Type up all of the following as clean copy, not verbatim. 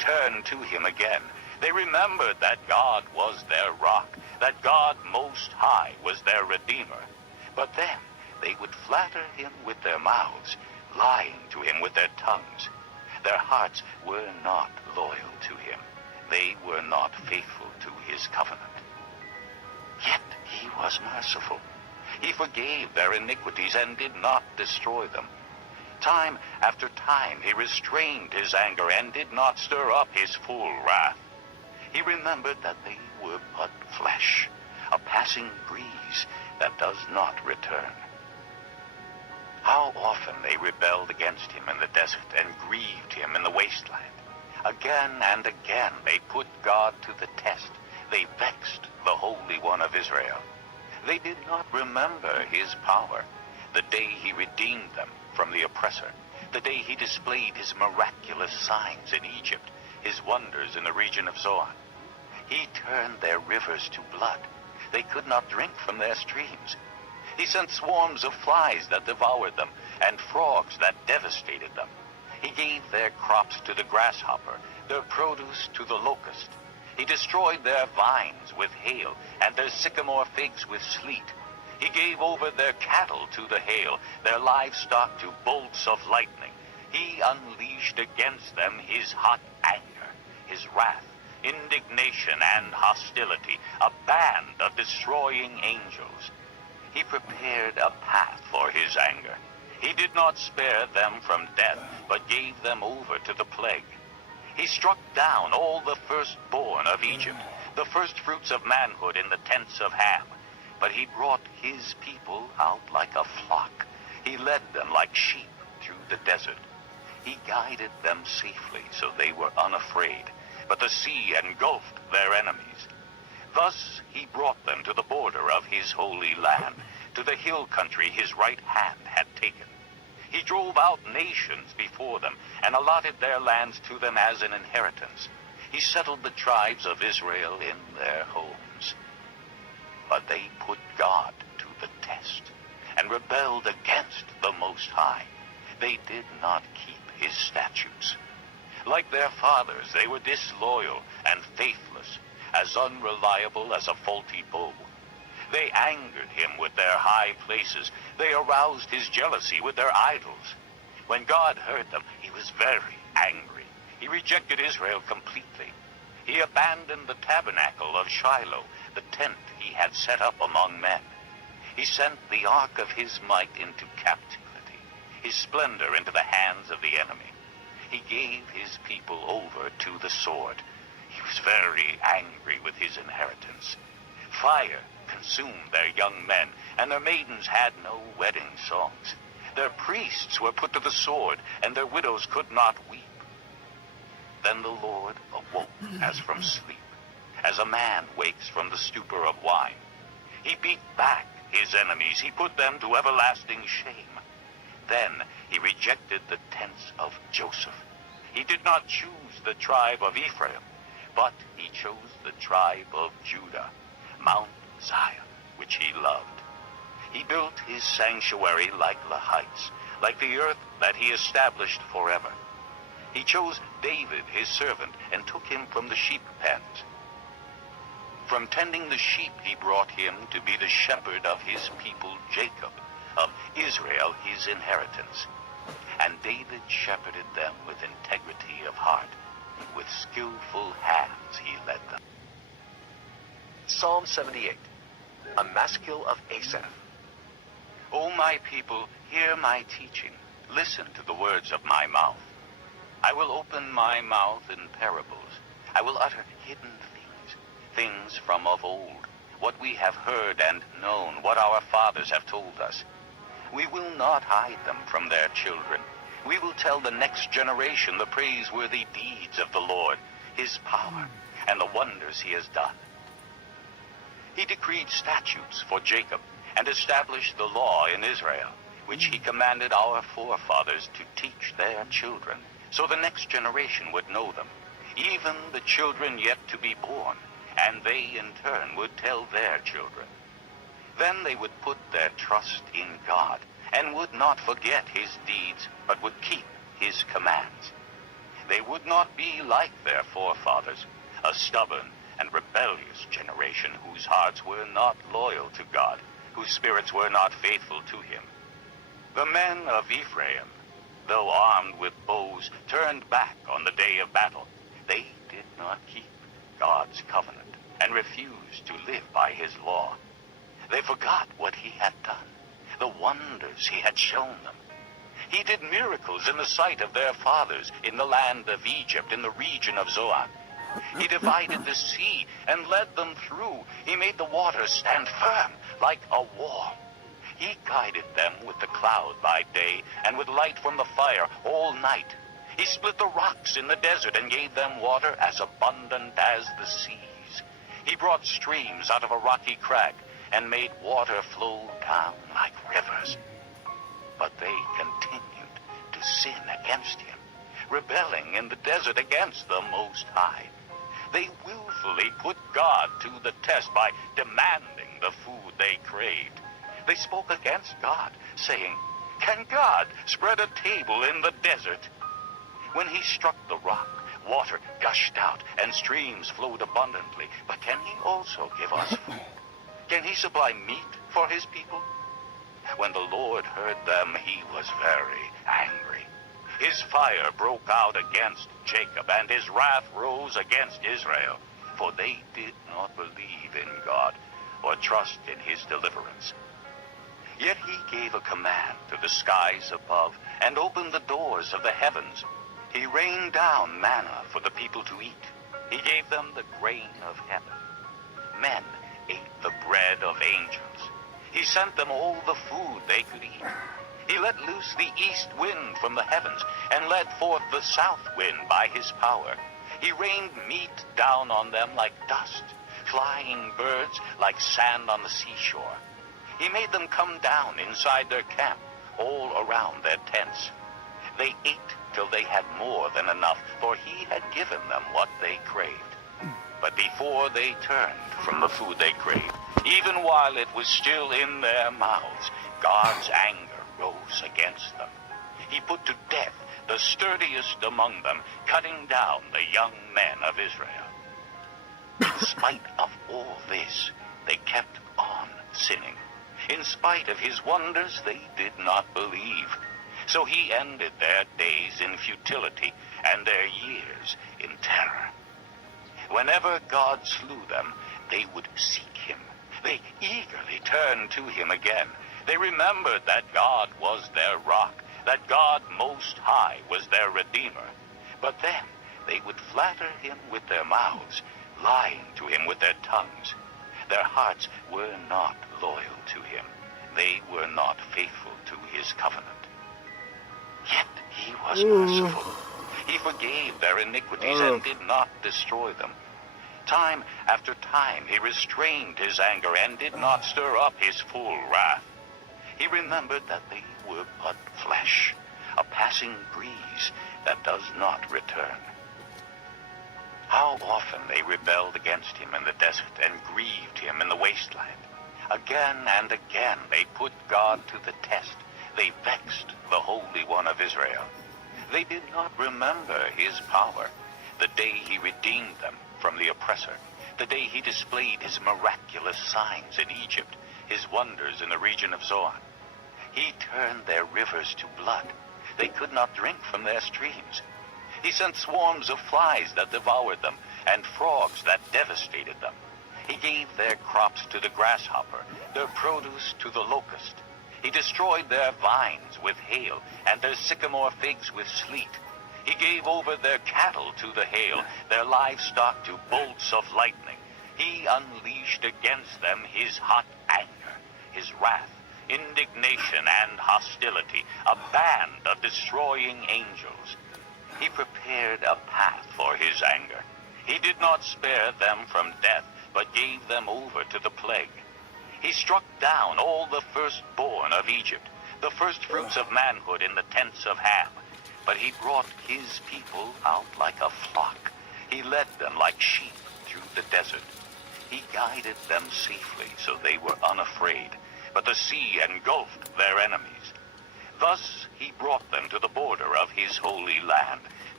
turned to him again. They remembered that God was their rock, that God Most High was their Redeemer. But then they would flatter him with their mouths, lying to him with their tongues. Their hearts were not loyal to him. They were not faithful to his covenant. Yet he was merciful. He forgave their iniquities and did not destroy them. Time after time he restrained his anger and did not stir up his full wrath. He remembered that they were but flesh, a passing breeze that does not return. How often they rebelled against him in the desert and grieved him in the wasteland. Again and again they put God to the test. They vexed the Holy One of Israel. They did not remember his power, the day he redeemed them from the oppressor, the day he displayed his miraculous signs in Egypt, his wonders in the region of Zoan. He turned their rivers to blood. They could not drink from their streams. He sent swarms of flies that devoured them, and frogs that devastated them. He gave their crops to the grasshopper, their produce to the locust. He destroyed their vines with hail, and their sycamore figs with sleet. He gave over their cattle to the hail, their livestock to bolts of lightning. He unleashed against them his hot anger, his wrath, indignation, and hostility, a band of destroying angels. He prepared a path for his anger. He did not spare them from death, but gave them over to the plague. He struck down all the firstborn of Egypt, the firstfruits of manhood in the tents of Ham. But he brought his people out like a flock. He led them like sheep through the desert. He guided them safely, so they were unafraid. But the sea engulfed their enemies. Thus he brought them to the border of his holy land, to the hill country his right hand had taken. He drove out nations before them and allotted their lands to them as an inheritance. He settled the tribes of Israel in their homes. But they put God to the test and rebelled against the Most High. They did not keep his statutes. Like their fathers, they were disloyal and faithless, as unreliable as a faulty bow. They angered him with their high places. They aroused his jealousy with their idols. When God heard them, he was very angry. He rejected Israel completely. He abandoned the tabernacle of Shiloh, the tent he had set up among men. He sent the ark of his might into captivity, his splendor into the hands of the enemy. He gave his people over to the sword. He was very angry with his inheritance. Fire consumed their young men, and their maidens had no wedding songs. Their priests were put to the sword, and their widows could not weep. Then the Lord awoke as from sleep, as a man wakes from the stupor of wine. He beat back his enemies. He put them to everlasting shame. Then he rejected the tents of Joseph. He did not choose the tribe of Ephraim, but he chose the tribe of Judah, Mount Zion, which he loved. He built his sanctuary like the heights, like the earth that he established forever. He chose David, his servant, and took him from the sheep pens. From tending the sheep he brought him to be the shepherd of his people Jacob, of Israel his inheritance. And David shepherded them with integrity of heart. With skillful hands he led them. Psalm 78, a maskil of Asaph. O my people, hear my teaching. Listen to the words of my mouth. I will open my mouth in parables. I will utter hidden things from of old, what we have heard and known, what our fathers have told us. We will not hide them from their children. We will tell the next generation the praiseworthy deeds of the Lord, his power, and the wonders he has done. He decreed statutes for Jacob and established the law in Israel, which he commanded our forefathers to teach their children, so the next generation would know them, even the children yet to be born, and they in turn would tell their children. Then they would put their trust in God, and would not forget his deeds, but would keep his commands. They would not be like their forefathers, a stubborn and rebellious generation whose hearts were not loyal to God, whose spirits were not faithful to him. The men of Ephraim, though armed with bows, turned back on the day of battle. They did not keep God's covenant and refused to live by his law. They forgot what he had done, the wonders he had shown them. He did miracles in the sight of their fathers in the land of Egypt, in the region of Zoan. He divided the sea and led them through. He made the waters stand firm like a wall. He guided them with the cloud by day and with light from the fire all night. He split the rocks in the desert and gave them water as abundant as the seas. He brought streams out of a rocky crag and made water flow down like rivers. But they continued to sin against him, rebelling in the desert against the Most High. They willfully put God to the test by demanding the food they craved. They spoke against God, saying, "Can God spread a table in the desert?" When he struck the rock, water gushed out and streams flowed abundantly. But can he also give us food? Can he supply meat for his people? When the Lord heard them, he was very angry. His fire broke out against Jacob, and his wrath rose against Israel, for they did not believe in God or trust in his deliverance. Yet he gave a command to the skies above and opened the doors of the heavens. He rained down manna for the people to eat. He gave them the grain of heaven. Men ate the bread of angels. He sent them all the food they could eat. He let loose the east wind from the heavens and led forth the south wind by his power. He rained meat down on them like dust, flying birds like sand on the seashore. He made them come down inside their camp, all around their tents. They ate till they had more than enough, for he had given them what they craved. But before they turned from the food they craved, even while it was still in their mouths, God's anger rose against them. He put to death the sturdiest among them, cutting down the young men of Israel. In spite of all this, they kept on sinning. In spite of his wonders, they did not believe. So he ended their days in futility and their years in terror. Whenever God slew them, they would seek him. They eagerly turned to him again. They remembered that God was their rock, that God Most High was their Redeemer. But then they would flatter him with their mouths, lying to him with their tongues. Their hearts were not loyal to him. They were not faithful to his covenant. Yet he was merciful. He forgave their iniquities and did not destroy them. Time after time he restrained his anger and did not stir up his full wrath. He remembered that they were but flesh, a passing breeze that does not return. How often they rebelled against him in the desert and grieved him in the wasteland. Again and again they put God to the test. They vexed the Holy One of Israel. They did not remember his power, the day he redeemed them from the oppressor, the day he displayed his miraculous signs in Egypt, his wonders in the region of Zoan. He turned their rivers to blood. They could not drink from their streams. He sent swarms of flies that devoured them and frogs that devastated them. He gave their crops to the grasshopper, their produce to the locust. He destroyed their vines with hail and their sycamore figs with sleet. He gave over their cattle to the hail, their livestock to bolts of lightning. He unleashed against them his hot anger, his wrath, indignation, and hostility, a band of destroying angels. He prepared a path for his anger. He did not spare them from death, but gave them over to the plague. He struck down all the firstborn of Egypt, the firstfruits of manhood in the tents of Ham. But he brought his people out like a flock. He led them like sheep through the desert. He guided them safely so they were unafraid, but the sea engulfed their enemies. Thus he brought them to the border of his holy land,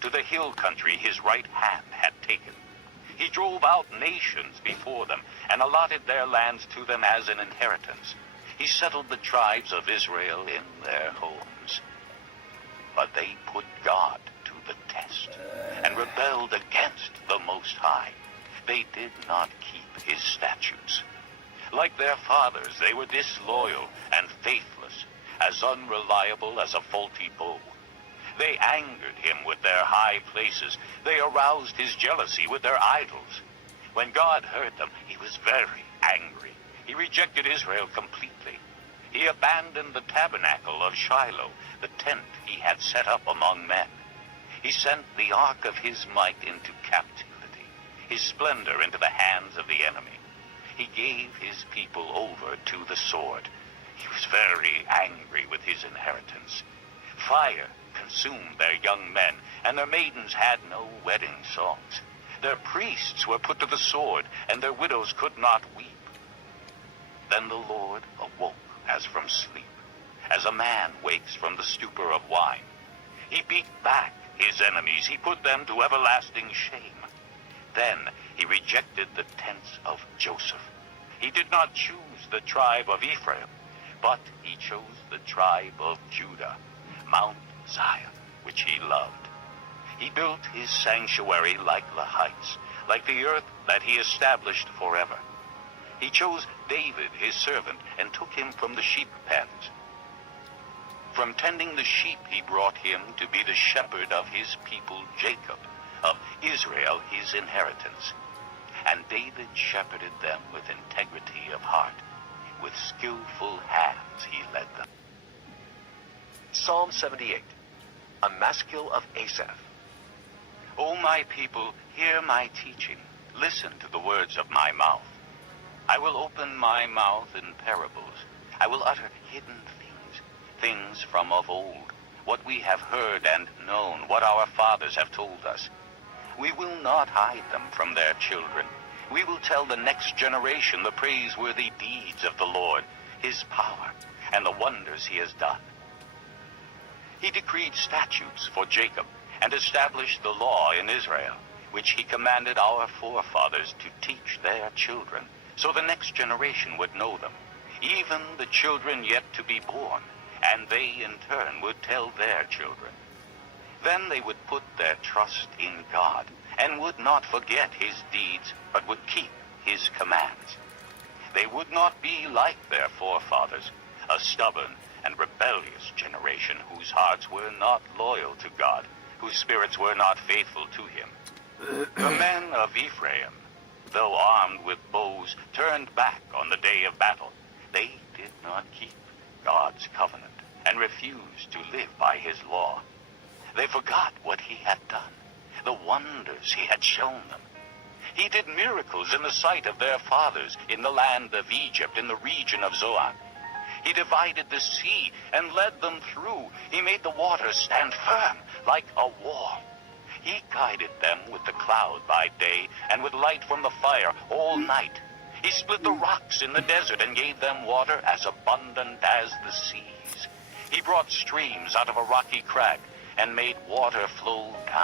to the hill country his right hand had taken. He drove out nations before them and allotted their lands to them as an inheritance. He settled the tribes of Israel in their homes. But they put God to the test and rebelled against the Most High. They did not keep his statutes. Like their fathers, they were disloyal and faithless, as unreliable as a faulty bow. They angered him with their high places. They aroused his jealousy with their idols. When God heard them, he was very angry. He rejected Israel completely. He abandoned the tabernacle of Shiloh, the tent he had set up among men. He sent the ark of his might into captivity, his splendor into the hands of the enemy. He gave his people over to the sword. He was very angry with his inheritance. Fire consumed their young men, and their maidens had no wedding songs. Their priests were put to the sword, and their widows could not weep. Then the Lord awoke as from sleep, as a man wakes from the stupor of wine. He beat back his enemies. He put them to everlasting shame. Then he rejected the tents of Joseph. He did not choose the tribe of Ephraim, but he chose the tribe of Judah, Mount Zion, which he loved. He built his sanctuary like the heights, like the earth that he established forever. He chose David, his servant, and took him from the sheep pens. From tending the sheep he brought him to be the shepherd of his people Jacob, of Israel his inheritance. And David shepherded them with integrity of heart. With skillful hands he led them. Psalm 78, a maskil of Asaph. O my people, hear my teaching. Listen to the words of my mouth. I will open my mouth in parables. I will utter hidden things from of old, what we have heard and known, what our fathers have told us. We will not hide them from their children. We will tell the next generation the praiseworthy deeds of the Lord, his power, and the wonders he has done. He decreed statutes for Jacob and established the law in Israel, which he commanded our forefathers to teach their children, so the next generation would know them, even the children yet to be born, and they in turn would tell their children. Then they would put their trust in God, and would not forget his deeds, but would keep his commands. They would not be like their forefathers, a stubborn and rebellious generation whose hearts were not loyal to God, whose spirits were not faithful to him. The men of Ephraim, though armed with bows, turned back on the day of battle. They did not keep God's covenant and refused to live by his law. They forgot what he had done, the wonders he had shown them. He did miracles in the sight of their fathers in the land of Egypt, in the region of Zoan. He divided the sea and led them through. He made the waters stand firm like a wall. He guided them with the cloud by day and with light from the fire all night. He split the rocks in the desert and gave them water as abundant as the seas. He brought streams out of a rocky crag and made water flow down.